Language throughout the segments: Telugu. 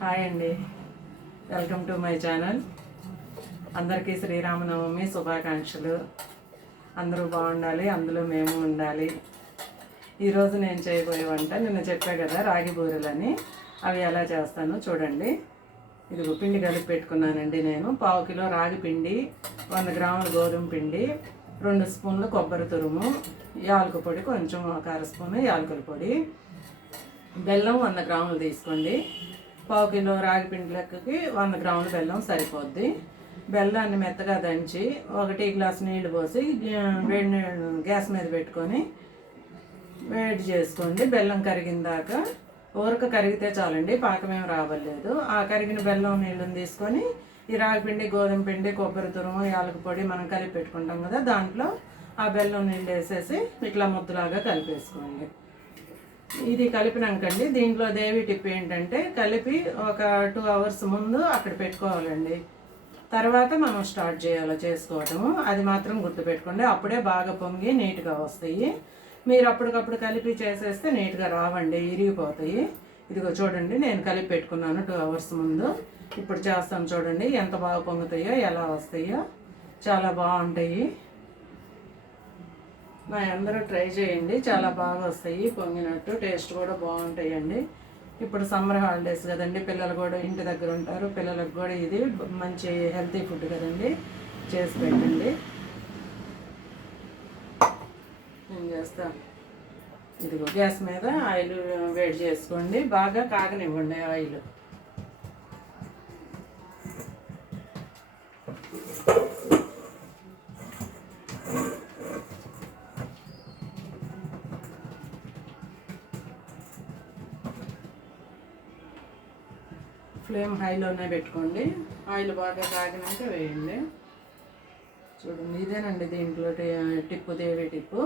హాయ్ అండి. Welcome to my channel. అందరికీ శ్రీరామనవమి శుభాకాంక్షలు. అందరూ బాగుండాలి అందులో మేము ఉండాలి. ఈరోజు నేను చేయబోయే వంట నిన్న చెప్పా కదా రాగి బూరెలని. అవి ఎలా చేస్తానో చూడండి. ఇది పిండి కలిపి పెట్టుకున్నానండి నేను. పావు కిలో రాగి పిండి వంద గ్రాముల గోధుమ పిండి రెండు స్పూన్లు కొబ్బరి తురుము యాలకుల పొడి కొంచెం ఒక అర స్పూన్ యాలకుల పొడి బెల్లం వంద గ్రాములు తీసుకోండి. పావు కిలో రాగి పిండి లెక్కకి వంద గ్రాముల బెల్లం సరిపోద్ది. బెల్లాన్ని మెత్తగా దంచి ఒకటి గ్లాస్ నీళ్ళు పోసి వేడి నీళ్ళు గ్యాస్ మీద పెట్టుకొని వేడి చేసుకోండి. బెల్లం కరిగిన దాకా ఊరక కరిగితే చాలండి పాకమేం రావలేదు ఆ కరిగిన బెల్లం నీళ్ళని తీసుకొని ఈ రాగిపిండి గోధుమ పిండి కొబ్బరి తురుము యాలకు పొడి మనం కలిపి పెట్టుకుంటాం కదా దాంట్లో ఆ బెల్లం నీళ్ళు వేసేసి ఇట్లా ముద్దలాగా కలిపేసుకోండి. ఇది కలిపినాకండి. దీంట్లో దేవి టిప్ ఏంటంటే కలిపి ఒక టూ అవర్స్ ముందు అక్కడ పెట్టుకోవాలండి. తర్వాత మనం స్టార్ట్ చేయాలి చేసుకోవటము. అది మాత్రం గుర్తుపెట్టుకోండి. అప్పుడే బాగా పొంగి నీట్గా వస్తాయి. మీరు అప్పటికప్పుడు కలిపి చేసేస్తే నీట్గా రావండి ఇరిగిపోతాయి. ఇదిగో చూడండి నేను కలిపి పెట్టుకున్నాను టూ అవర్స్ ముందు. ఇప్పుడు చేస్తాను చూడండి ఎంత బాగా పొంగుతాయో ఎలా వస్తాయో. చాలా బాగుంటాయి. నా అందరూ ట్రై చేయండి. చాలా బాగా వస్తాయి. పొంగినట్టు టేస్ట్ కూడా బాగుంటాయండి. ఇప్పుడు సమ్మర్ హాలిడేస్ కదండి. పిల్లలు కూడా ఇంటి దగ్గర ఉంటారు. పిల్లలకు కూడా ఇది మంచి హెల్తీ ఫుడ్ కదండి. చేసి పెట్టండి. నేను చేస్తాను. ఇదిగో గ్యాస్ మీద ఆయిల్ వేడి చేసుకోండి. బాగా కాగనివ్వండి ఆయిల్. ఫ్లేమ్ హైలోనే పెట్టుకోండి. ఆయిల్ బాగా కాగినాక వేయండి. చూడండి ఇదేనండి దీంట్లో టిప్పు దేవి టిప్పు.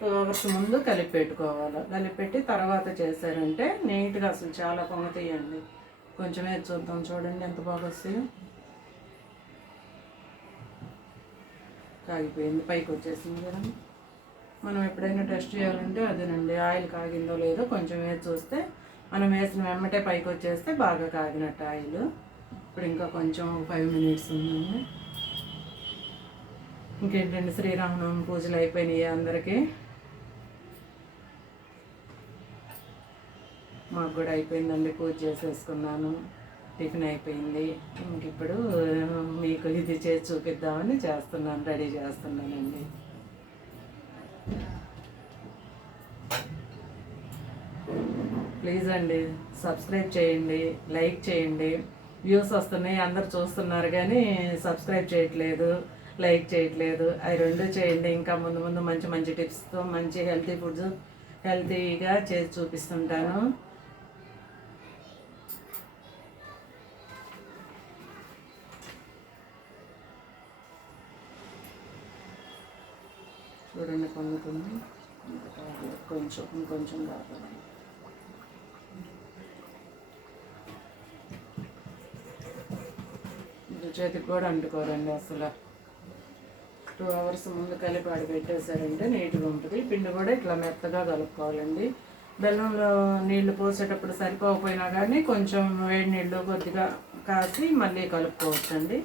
టూ అవర్స్ ముందు కలిపి పెట్టుకోవాలి. కలిపి పెట్టి తర్వాత చేశారంటే నీట్గా అసలు చాలా పొంగతీయండి. కొంచెం వేసి చూద్దాం చూడండి ఎంత బాగా వస్తాయో కాగిపోయింది పైకి వచ్చేసింది కదా. మనం ఎప్పుడైనా టెస్ట్ చేయాలంటే అదేనండి ఆయిల్ కాగిందో లేదో కొంచెం వేసి చూస్తే మనం వేసిన వెమ్మటే పైకి వచ్చేస్తే బాగా కాగినట్టు ఆయిల్. ఇప్పుడు ఇంకా కొంచెం ఫైవ్ మినిట్స్ ఉందండి. ఇంకేంటండి? శ్రీరామనవమి పూజలు అయిపోయినాయి అందరికీ. మాకు కూడా అయిపోయిందండి. పూజ చేసేసుకున్నాను. టిఫిన్ అయిపోయింది. ఇంక ఇప్పుడు మీకు ఇది చేసి చూపిద్దామని చేస్తున్నాను. రెడీ చేస్తున్నానండి. ప్లీజ్ అండి సబ్స్క్రైబ్ చేయండి లైక్ చేయండి వ్యూస్ వస్తున్నాయి అందరు చూస్తున్నారు కానీ సబ్స్క్రైబ్ చేయట్లేదు లైక్ చేయట్లేదు అవి రెండు చేయండి ఇంకా ముందు ముందు మంచి మంచి టిప్స్తో మంచి హెల్తీ ఫుడ్స్ హెల్తీగా చేసి చూపిస్తుంటాను చూడండి పొందుతుంది కొంచెం ఇంకొంచెం కావాలి చేతికి కూడా అంటుకోరండి అసలు. టూ అవర్స్ ముందు కలిపి ఆడి పెట్టేశారంటే నీట్గా ఉంటుంది. పిండి కూడా ఇట్లా మెత్తగా కలుపుకోవాలండి. బెల్లంలో నీళ్ళు పోసేటప్పుడు సరిపోకపోయినా కానీ కొంచెం వేడి నీళ్ళు కొద్దిగా కాసి మళ్ళీ కలుపుకోవచ్చండి.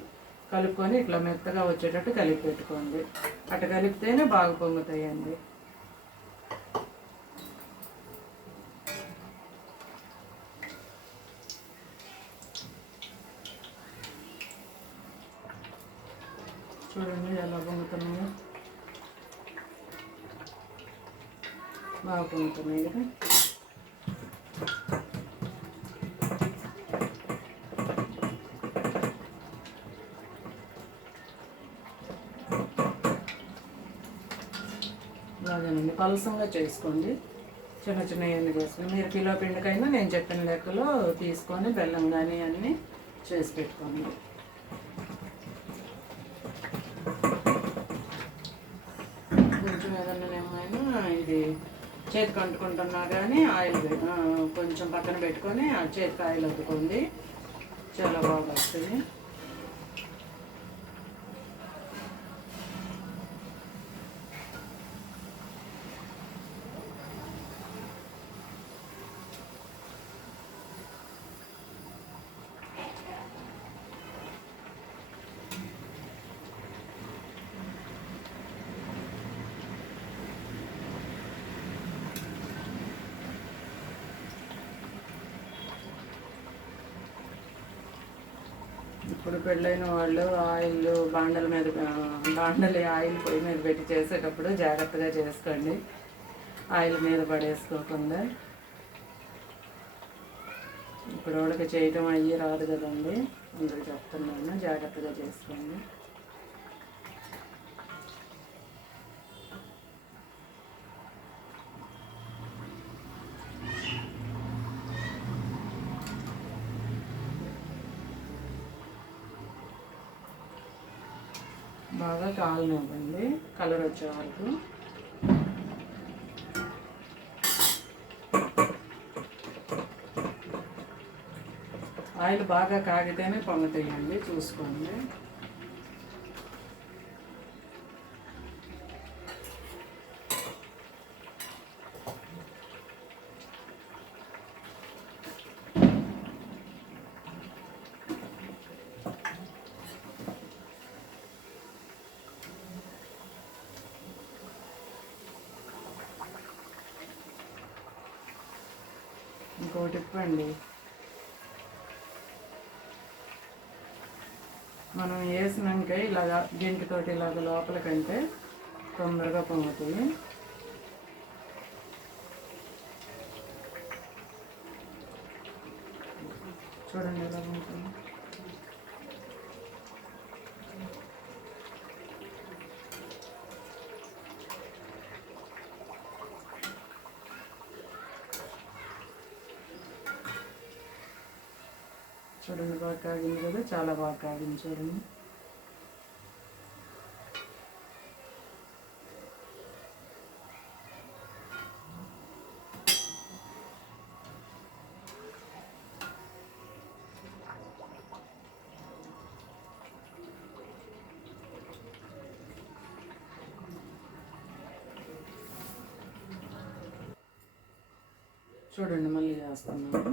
కలుపుకొని ఇట్లా మెత్తగా వచ్చేటట్టు కలిపి పెట్టుకోండి. అట్లా కలిపితేనే బాగా పొంగుతాయండి. చూడండి ఎలా పొంగుతున్నాయో. బాగా పొంగుతున్నాయి కదా. అలాగేనండి పలసంగా చేసుకోండి. చిన్న చిన్న ఎన్ని చేసుకుని మీరు కిలో పిండికైనా నేను చెప్పిన లెక్కలో తీసుకొని బెల్లం కానీ అన్నీ చేసి పెట్టుకోండి కొంచెం ఏదన్నా ఏమైనా ఇది చేతికి అంటుకుంటున్నా కానీ ఆయిల్ కొంచెం పక్కన పెట్టుకొని ఆ చేతికి ఆయిల్ అద్దుకుంది. చాలా బాగా వస్తుంది. ఇప్పుడు పెళ్ళైన వాళ్ళు ఆయిల్ బాండల మీద బాండలు బాండలి ఆయిల్ పొయ్యి మీద పెట్టి చేసేటప్పుడు జాగ్రత్తగా చేసుకోండి. ఆయిల్ మీద పడేసుకోకుండా. ఇప్పుడు వాళ్ళకి చేయటం అయ్యి రాదు కదండి. అందుకు చెప్తున్నాను జాగ్రత్తగా చేసుకోండి. బాగా కాలనివ్వండి కలర్ వచ్చే వరకు. ఆయిల్ బాగా కాగితేనే పొంగతీయండి చూసుకోండి. ఇంకోటి ఇప్పండి మనం వేసినాక ఇలాగ గింటితోటి ఇలాగ లోపలికంటే తొందరగా పొంగుతుంది చూడండి ఎలా ఉంటుంది. చూడండి బాగా కాగింది కదా చాలా బాగా కాగింది చూడండి చూడండి మళ్ళీ వేస్తున్నాను.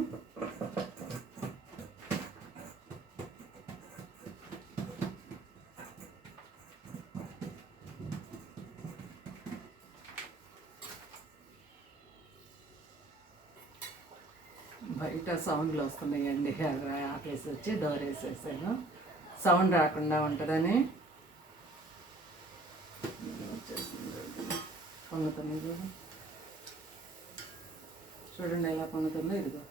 బయట సౌండ్లు వస్తున్నాయండి. అవి ఆపేసి వచ్చి డోర్ వేసేసాను సౌండ్ రాకుండా ఉంటుందని. పొంగుతుంది చూడండి ఎలా పొంగుతుందో ఇదిగో.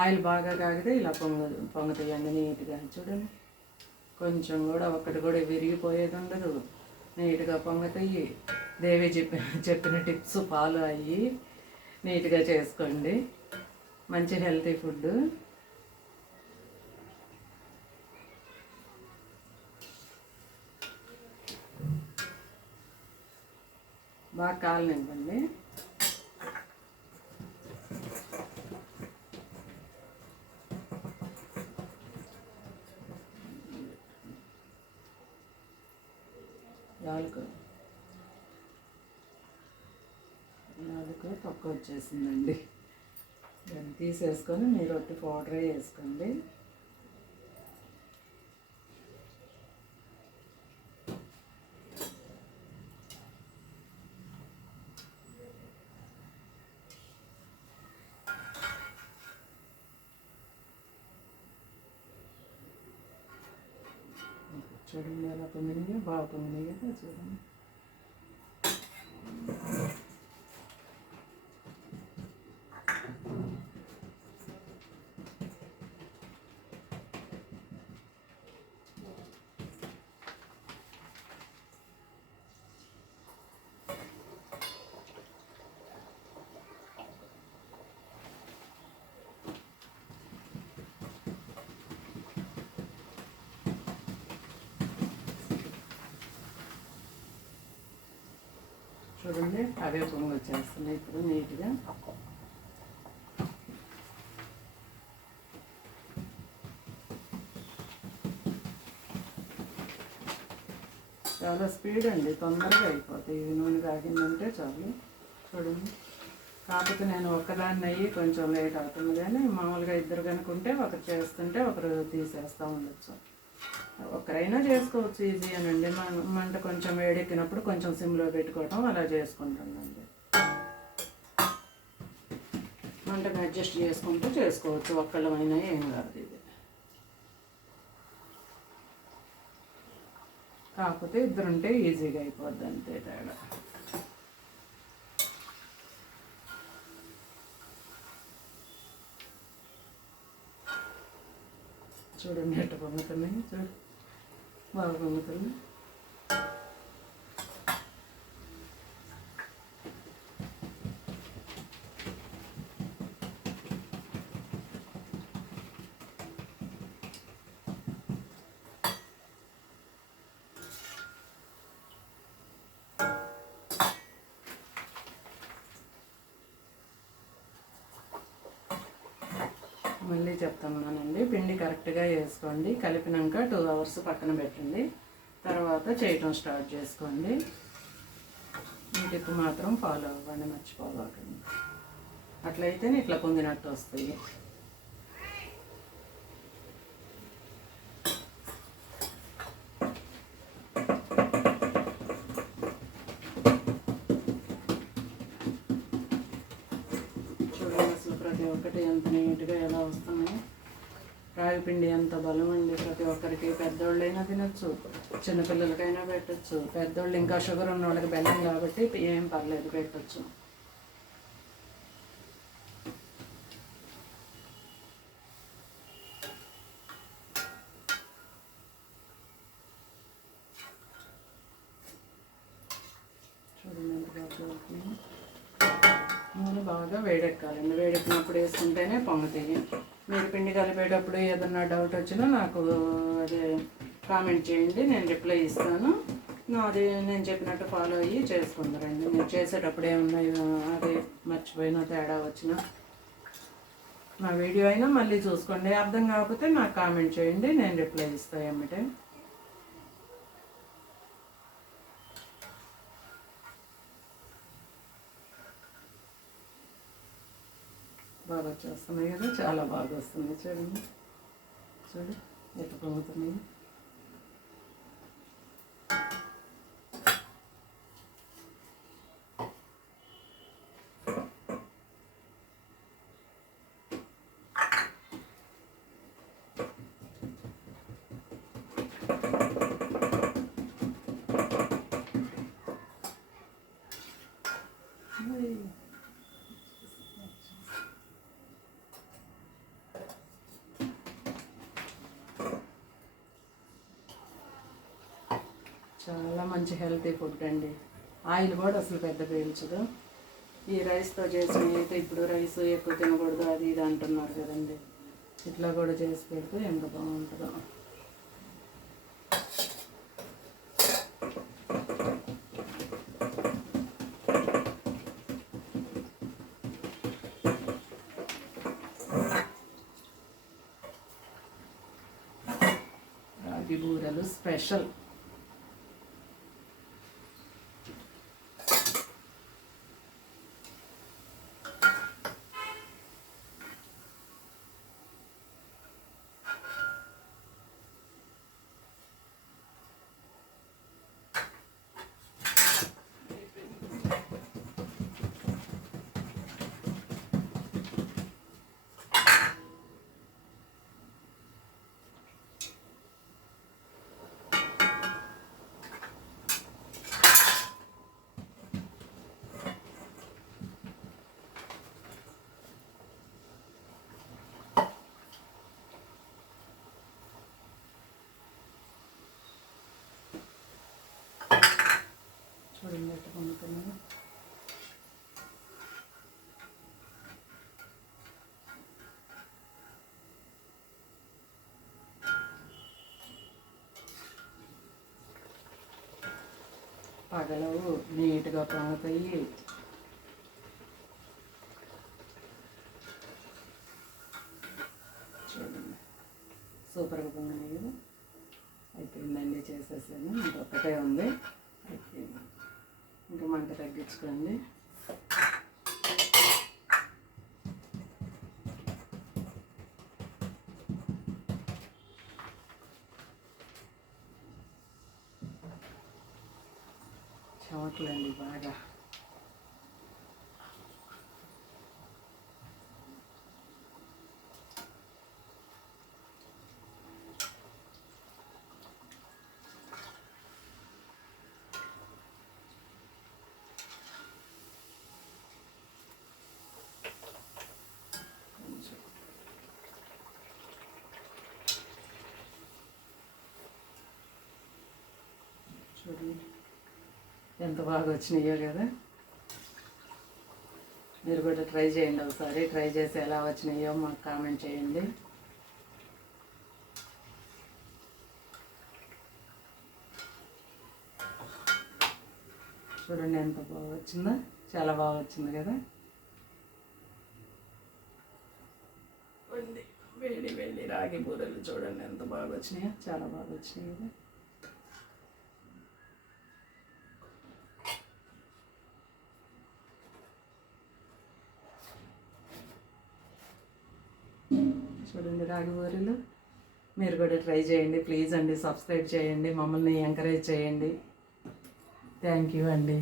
ఆయిల్ బాగా కాగితే ఇలా పొంగ పొంగుతాయండి నీట్గా. చూడండి. కొంచెం కూడా ఒక్కటి కూడా విరిగిపోయేది ఉండదు. నీట్గా పొంగుతాయి. దేవి చెప్పిన చెప్పిన టిప్స్ ఫాలో అయ్యి నీట్గా చేసుకోండి. మంచి హెల్తీ ఫుడ్ బాగా కాలనివ్వండి. నాలుగు. నాలుగు తక్కువ వచ్చేసిందండి. తీసేసుకొని మీరు రొట్టె పౌడర్ వేసుకోండి. చూడండి ఎలా పొంగినాయో బాగా పొంగినాయి కదా చూడండి. చూడండి అవే పొంగి వచ్చేస్తున్నాయి ఇప్పుడు నీట్గా చాలా స్పీడ్ అండి తొందరగా అయిపోతాయి ఈ నూనె కాగిందంటే చాలు చూడండి కాకపోతే నేను ఒక్కదాన్ని అయ్యి కొంచెం లేట్ అవుతుంది కానీ మామూలుగా ఇద్దరు కనుకుంటే ఒకరు చేస్తుంటే ఒకరు తీసేస్తూ ఉండొచ్చు ఒకరైనా చేసుకోవచ్చు ఈజీ అనండి. మన మంట కొంచెం వేడెక్కినప్పుడు కొంచెం సిమ్లో పెట్టుకోవటం అలా చేసుకుంటానండి. మంటను అడ్జస్ట్ చేసుకుంటూ చేసుకోవచ్చు. ఒక్కళ్ళమైనా ఏం కాదు ఇది. కాకపోతే ఇద్దరుంటే ఈజీగా అయిపోద్ది అంతే తేడా. చూడండి ఎట్ట పొంగుతున్నాయి చూడు. బాగా పొంగుతుంది మళ్ళీ చెప్తున్నానండి. పిండి కరెక్ట్గా వేసుకోండి. కలిపినాక టూ అవర్స్ పక్కన పెట్టండి. తర్వాత చేయటం స్టార్ట్ చేసుకోండి. ఈ టిప్ మాత్రం ఫాలో అవ్వండి. మర్చిపోవాకండి అట్లయితేనే ఇట్లా పొందినట్టు వస్తాయి చూడండి అసలు ప్రతి ఒక్కటి ఎంత నీట్గా ఎలా వస్తున్నాయి. రాగిపిండి ఎంత బలం అండి ప్రతి ఒక్కరికి. పెద్దోళ్ళైనా తినచ్చు చిన్నపిల్లలకైనా పెట్టచ్చు. పెద్దోళ్ళు ఇంకా షుగర్ ఉన్న వాళ్ళకి బెల్లం కాబట్టి ఏం పర్లేదు పెట్టచ్చు. చూడండి నూనె బాగా వేడెక్కాలండి వేడెక్కినప్పుడు వేసుకుంటేనే పొంగుతాయి. మీరు పిండి కలిపేటప్పుడు ఏదన్నా డౌట్ వచ్చినా నాకు అదే కామెంట్ చేయండి. నేను రిప్లై ఇస్తాను. అది నేను చెప్పినట్టు ఫాలో అయ్యి చేసుకుందరండి నేను చేసేటప్పుడు ఏమన్నా అదే మర్చిపోయినా తేడా వచ్చినా నా వీడియో అయినా మళ్ళీ చూసుకోండి. అర్థం కాకపోతే నాకు కామెంట్ చేయండి. నేను రిప్లై ఇస్తాను ఏమిటే? బాగా వచ్చేస్తున్నాయి కదా చాలా బాగా వస్తున్నాయి. చూడండి. చూడు ఎట్లా పొంగుతున్నాయి చాలా మంచి హెల్తీ ఫుడ్ అండి. ఆయిల్ కూడా అసలు పెద్ద పీల్చదు. ఈ రైస్తో చేసి అయితే ఇప్పుడు రైస్ ఎక్కువ తినకూడదు అది ఇది అంటున్నారు కదండి. ఇట్లా కూడా చేసి పెడితే ఎంత బాగుంటుందో. రాగి బూరెలు స్పెషల్. చూడండి పగలవు నీట్గా పొంగుతాయి చూడండి సూపర్గా పొంగినాయి కదా అయిపోయిందండి చేసేసాను ఇంకొకటే ఉంది అయిపోయింది ఇంకా మంట తగ్గించుకోండి. చెమటలండి బాగా. చూడండి ఎంత బాగా వచ్చినాయో కదా. మీరు కూడా ట్రై చేయండి ఒకసారి. ట్రై చేసి ఎలా వచ్చినాయో మాకు కామెంట్ చేయండి. చూడండి ఎంత బాగా వచ్చిందో. చాలా బాగా వచ్చింది కదా. వెళ్ళి వేడి వేడి రాగి బూరెలు చూడండి ఎంత బాగా వచ్చినాయో. చాలా బాగా వచ్చినాయి కదా. ఉంది రాగి బూరెలు మీరు కూడా ట్రై చేయండి ప్లీజ్ అండి. సబ్స్క్రైబ్ చేయండి మమ్మల్ని ఎంకరేజ్ చేయండి. థ్యాంక్ యూ అండి.